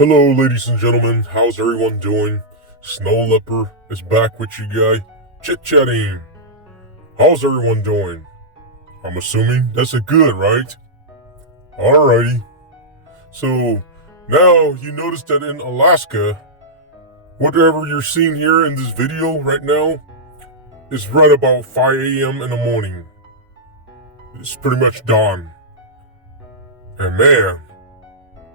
Hello, ladies and gentlemen. How's everyone doing? Snow Leopard is back with you guys, chit-chatting. How's everyone doing? I'm assuming that's a good, right? Alrighty. So, now you notice that in Alaska, whatever you're seeing here in this video right now is right about 5 a.m. in the morning. It's pretty much dawn. And man,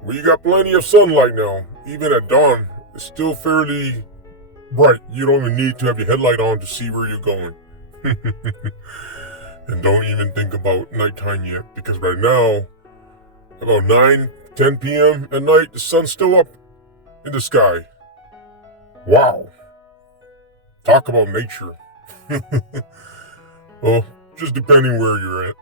we got plenty of sunlight now. Even at dawn, it's still fairly bright. You don't even need to have your headlight on to see where you're going. And don't even think about nighttime yet, because right now, about 9-10 p.m. at night, the sun's still up in the sky. Wow. Talk about nature. Well, just depending where you're at.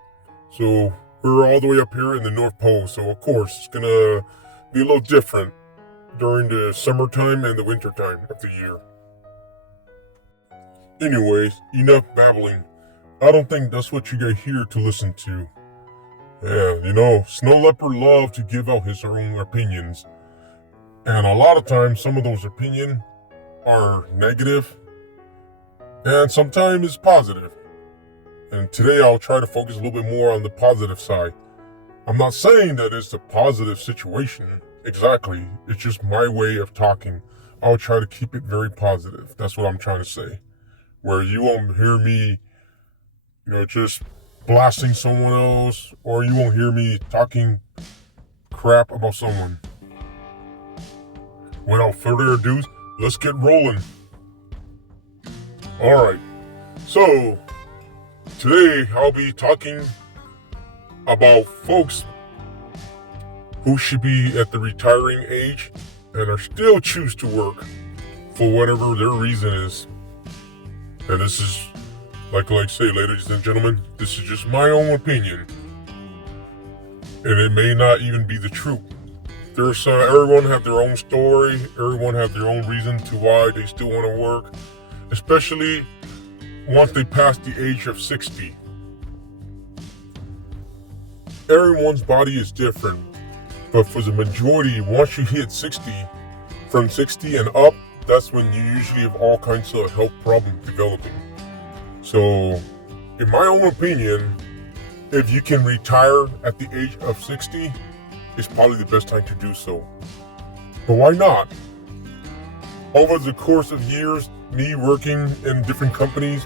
So, we're all the way up here in the North Pole, so of course it's gonna be a little different during the summertime and the wintertime of the year. Anyways, enough babbling. I don't think that's what you got here to listen to. Yeah, Snow Leopard loves to give out his own opinions. And a lot of times, some of those opinions are negative, and sometimes it's positive. And today I'll try to focus a little bit more on the positive side. I'm not saying that it's a positive situation, exactly. It's just my way of talking. I'll try to keep it very positive. That's what I'm trying to say. Where you won't hear me, just blasting someone else, or you won't hear me talking crap about someone. Without further ado, let's get rolling. Alright, so today I'll be talking about folks who should be at the retiring age and are still choose to work for whatever their reason is. And this is, like I say, ladies and gentlemen, this is just my own opinion. And it may not even be the truth. There's everyone have their own story, everyone have their own reason to why they still want to work, especially once they pass the age of 60. Everyone's body is different, but for the majority, once you hit 60, from 60 and up, that's when you usually have all kinds of health problems developing. So, in my own opinion, if you can retire at the age of 60, it's probably the best time to do so. But why not? Over the course of years, me working in different companies,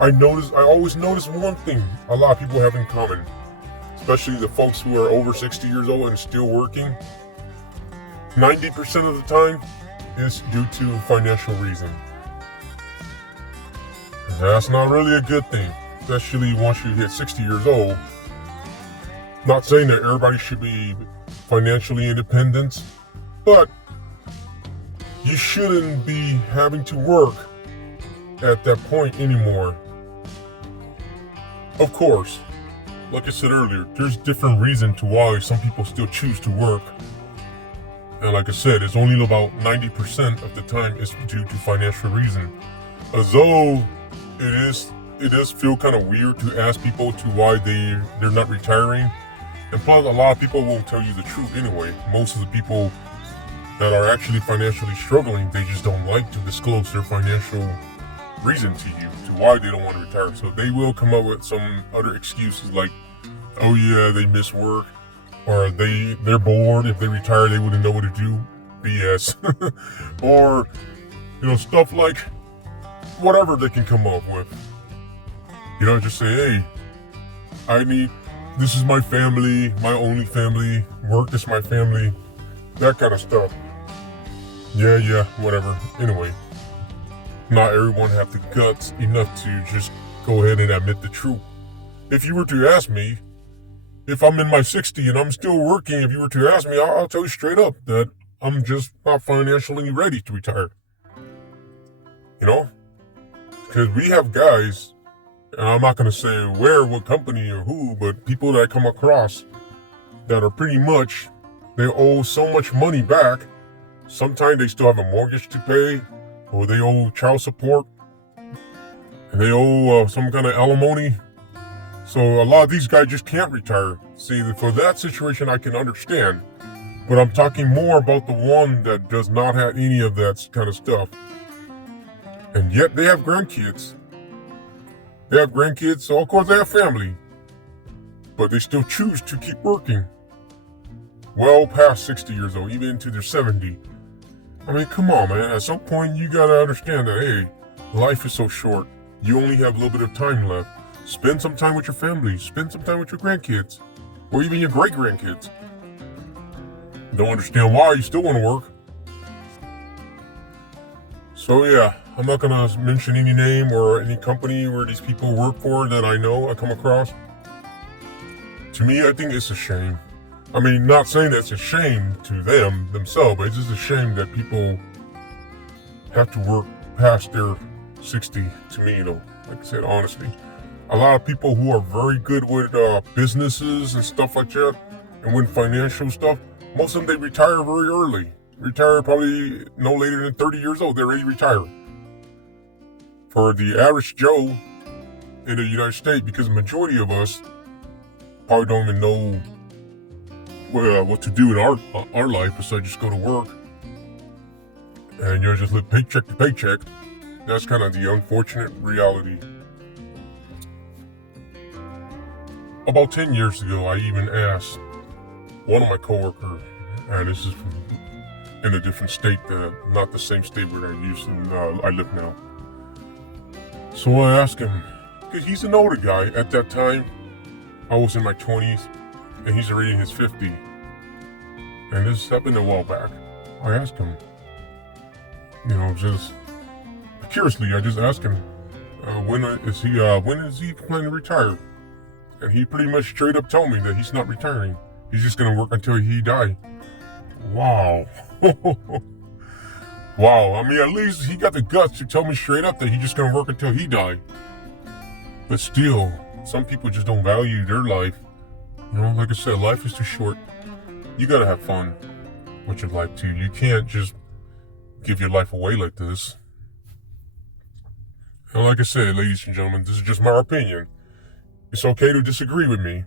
I always notice one thing a lot of people have in common, especially the folks who are over 60 years old and still working. 90% of the time is due to financial reason. That's not really a good thing, especially once you hit 60 years old. Not saying that everybody should be financially independent, but you shouldn't be having to work at that point anymore. Of course, like I said earlier, there's different reasons to why some people still choose to work. And like I said, it's only about 90% of the time is due to financial reason. Although it does feel kind of weird to ask people to why they're not retiring. And plus, a lot of people won't tell you the truth anyway. Most of the people that are actually financially struggling, they just don't like to disclose their financial reason to you, to why they don't want to retire. So they will come up with some other excuses like, oh yeah, they miss work, or they're bored. If they retire, they wouldn't know what to do. BS. Or, stuff like whatever they can come up with. Just say, hey, this is my family, my only family, work is my family, that kind of stuff. Yeah, whatever. Anyway, not everyone have the guts enough to just go ahead and admit the truth. If you were to ask me, if I'm in my 60s and I'm still working, if you were to ask me, I'll tell you straight up that I'm just not financially ready to retire. Because we have guys, and I'm not going to say where, what company, or who, but people that I come across that are pretty much, they owe so much money back. Sometimes they still have a mortgage to pay, or they owe child support, and they owe some kind of alimony. So a lot of these guys just can't retire. See, for that situation, I can understand. But I'm talking more about the one that does not have any of that kind of stuff. And yet they have grandkids. They have grandkids, so of course they have family. But they still choose to keep working. Well past 60 years old, even into their 70. I mean, come on, man. At some point, you gotta understand that, hey, life is so short. You only have a little bit of time left. Spend some time with your family. Spend some time with your grandkids. Or even your great-grandkids. Don't understand why you still want to work. So yeah, I'm not gonna mention any name or any company where these people work for that I know, I come across. To me, I think it's a shame. I mean, not saying it's a shame to them themselves, but it's just a shame that people have to work past their 60, to me, like I said, honestly. A lot of people who are very good with businesses and stuff like that, and with financial stuff, most of them, they retire very early. Retire probably no later than 30 years old, they're ready to retire. For the average Joe in the United States, because the majority of us probably don't even know what to do in our life besides just go to work and just live paycheck to paycheck. That's kind of the unfortunate reality. About 10 years ago, I even asked one of my coworkers, and this is in a different state, not the same state where I live now. So I asked him, because he's an older guy. At that time, I was in my 20s, and he's already in his 50s. And this happened a while back. I asked him, just curiously, I just asked him, when is he planning to retire? And he pretty much straight up told me that he's not retiring. He's just gonna work until he dies. Wow. Wow. I mean, at least he got the guts to tell me straight up that he's just gonna work until he dies. But still, some people just don't value their life. Like I said, life is too short. You gotta have fun with your life too. You can't just give your life away like this. And like I said, ladies and gentlemen, this is just my opinion. It's okay to disagree with me,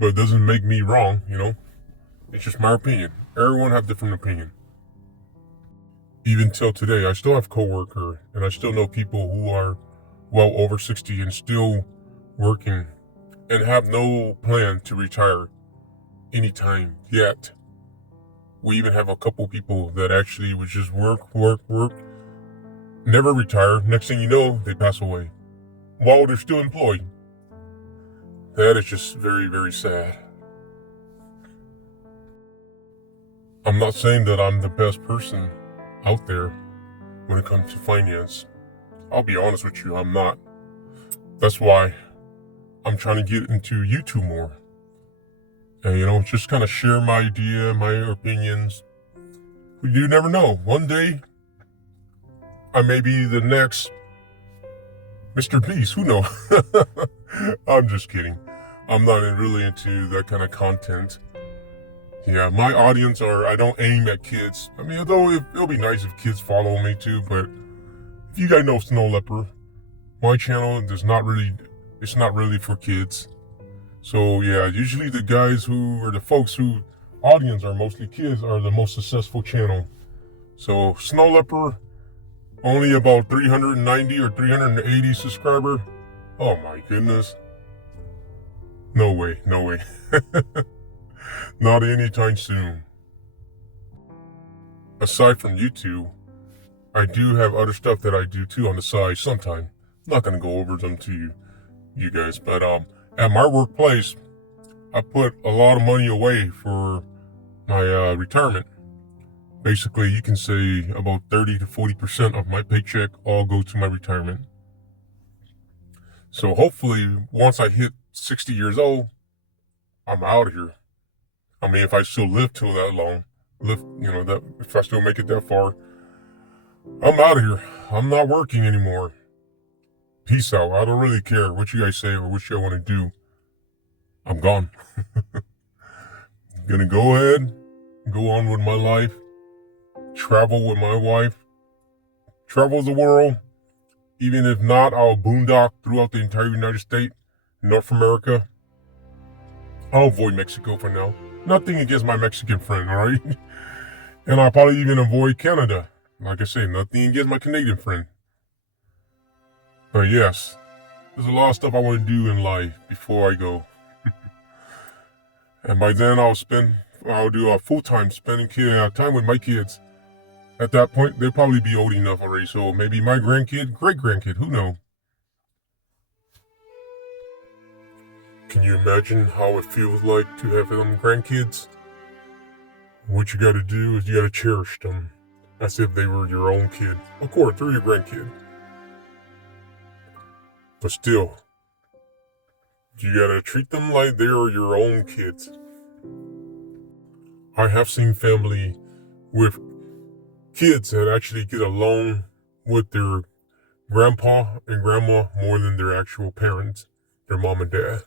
but it doesn't make me wrong, It's just my opinion. Everyone have different opinion. Even till today, I still have coworkers, and I still know people who are well over 60 and still working and have no plan to retire anytime yet. We even have a couple people that actually would just work, never retire. Next thing you know, they pass away while they're still employed. That is just very, very sad. I'm not saying that I'm the best person out there when it comes to finance. I'll be honest with you, I'm not. That's why I'm trying to get into YouTube more. And, just kind of share my idea, my opinions. You never know. One day, I may be the next Mr. Beast. Who knows? I'm just kidding. I'm not really into that kind of content. Yeah, my audience I don't aim at kids. I mean, although it'll be nice if kids follow me too, but if you guys know Snow Leopard, my channel it's not really for kids. So yeah, usually the guys the folks who audience are mostly kids are the most successful channel. So Snow Leopard, only about 390 or 380 subscribers. Oh my goodness. No way. Not anytime soon. Aside from YouTube, I do have other stuff that I do too on the side sometime. I'm not gonna go over them to you guys, but at my workplace, I put a lot of money away for my retirement. Basically, you can say about 30 to 40% of my paycheck all go to my retirement. So hopefully, once I hit 60 years old, I'm out of here. I mean, if I still live till that long, if I still make it that far, I'm out of here. I'm not working anymore. Peace out. I don't really care what you guys say or what you want to do. I'm gone. Gonna go ahead, go on with my life, travel with my wife, travel the world. Even if not, I'll boondock throughout the entire United States, North America. I'll avoid Mexico for now. Nothing against my Mexican friend, alright? And I'll probably even avoid Canada. Like I say, nothing against my Canadian friend. But yes, there's a lot of stuff I want to do in life before I go. And by then I'll do a full-time spending time with my kids. At that point, they'll probably be old enough already, so maybe my great-grandkid, who knows? Can you imagine how it feels like to have them grandkids? What you gotta do is you gotta cherish them as if they were your own kid. Of course, they're your grandkid. But still, you gotta treat them like they're your own kids. I have seen family with kids that actually get along with their grandpa and grandma more than their actual parents, their mom and dad.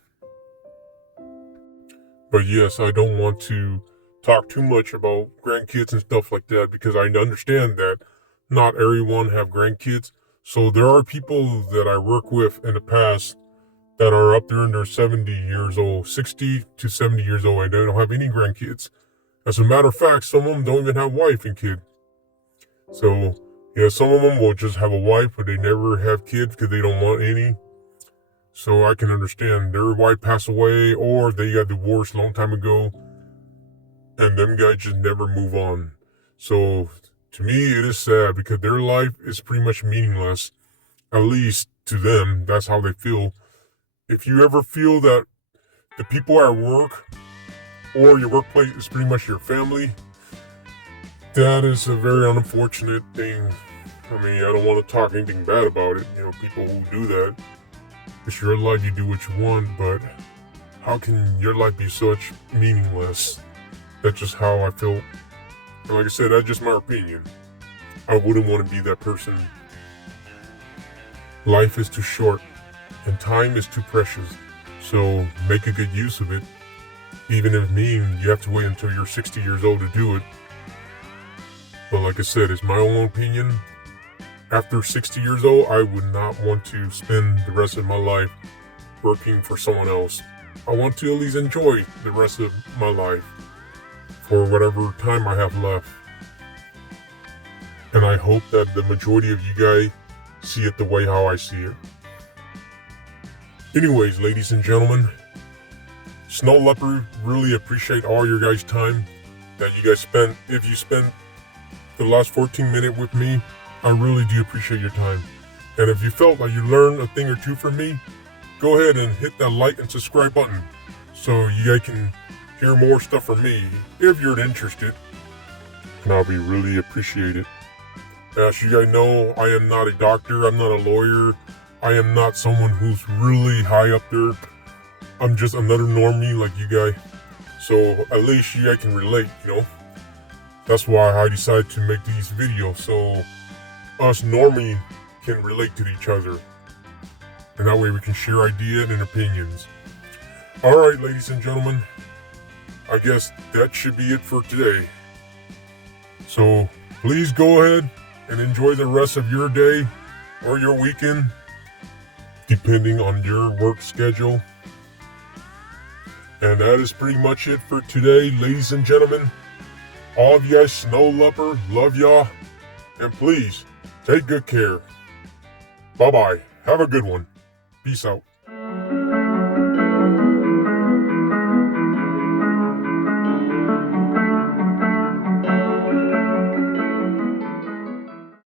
But yes, I don't want to talk too much about grandkids and stuff like that because I understand that not everyone have grandkids. So there are people that I work with in the past that are up there in their 70 years old, 60 to 70 years old, and they don't have any grandkids. As a matter of fact, some of them don't even have wife and kid. So, yeah, some of them will just have a wife, but they never have kids because they don't want any. So I can understand their wife passed away or they got divorced a long time ago and them guys just never move on. So to me, it is sad because their life is pretty much meaningless, at least to them. That's how they feel. If you ever feel that the people at work or your workplace is pretty much your family, that is a very unfortunate thing. I mean, I don't want to talk anything bad about it. People who do that. It's your life, you do what you want, but how can your life be such meaningless? That's just how I feel. And like I said, that's just my opinion. I wouldn't want to be that person. Life is too short, and time is too precious. So make a good use of it. Even if it means you have to wait until you're 60 years old to do it. But like I said, it's my own opinion. After 60 years old, I would not want to spend the rest of my life working for someone else. I want to at least enjoy the rest of my life for whatever time I have left. And I hope that the majority of you guys see it the way how I see it. Anyways, ladies and gentlemen, Snow Leopard really appreciate all your guys' time that you guys spent. If you spent the last 14 minutes with me, I really do appreciate your time. And if you felt like you learned a thing or two from me, go ahead and hit that like and subscribe button so you guys can hear more stuff from me if you're interested. And I'll be really appreciated. As you guys know, I am not a doctor, I'm not a lawyer, I am not someone who's really high up there. I'm just another normie like you guys. So at least you guys can relate, That's why I decided to make these videos, so us normie can relate to each other. And that way we can share ideas and opinions. Alright, ladies and gentlemen, I guess that should be it for today. So please go ahead and enjoy the rest of your day or your weekend, depending on your work schedule. And that is pretty much it for today, ladies and gentlemen. All of you guys, Snow Leopard, love y'all. And please, take good care. Bye-bye. Have a good one. Peace out.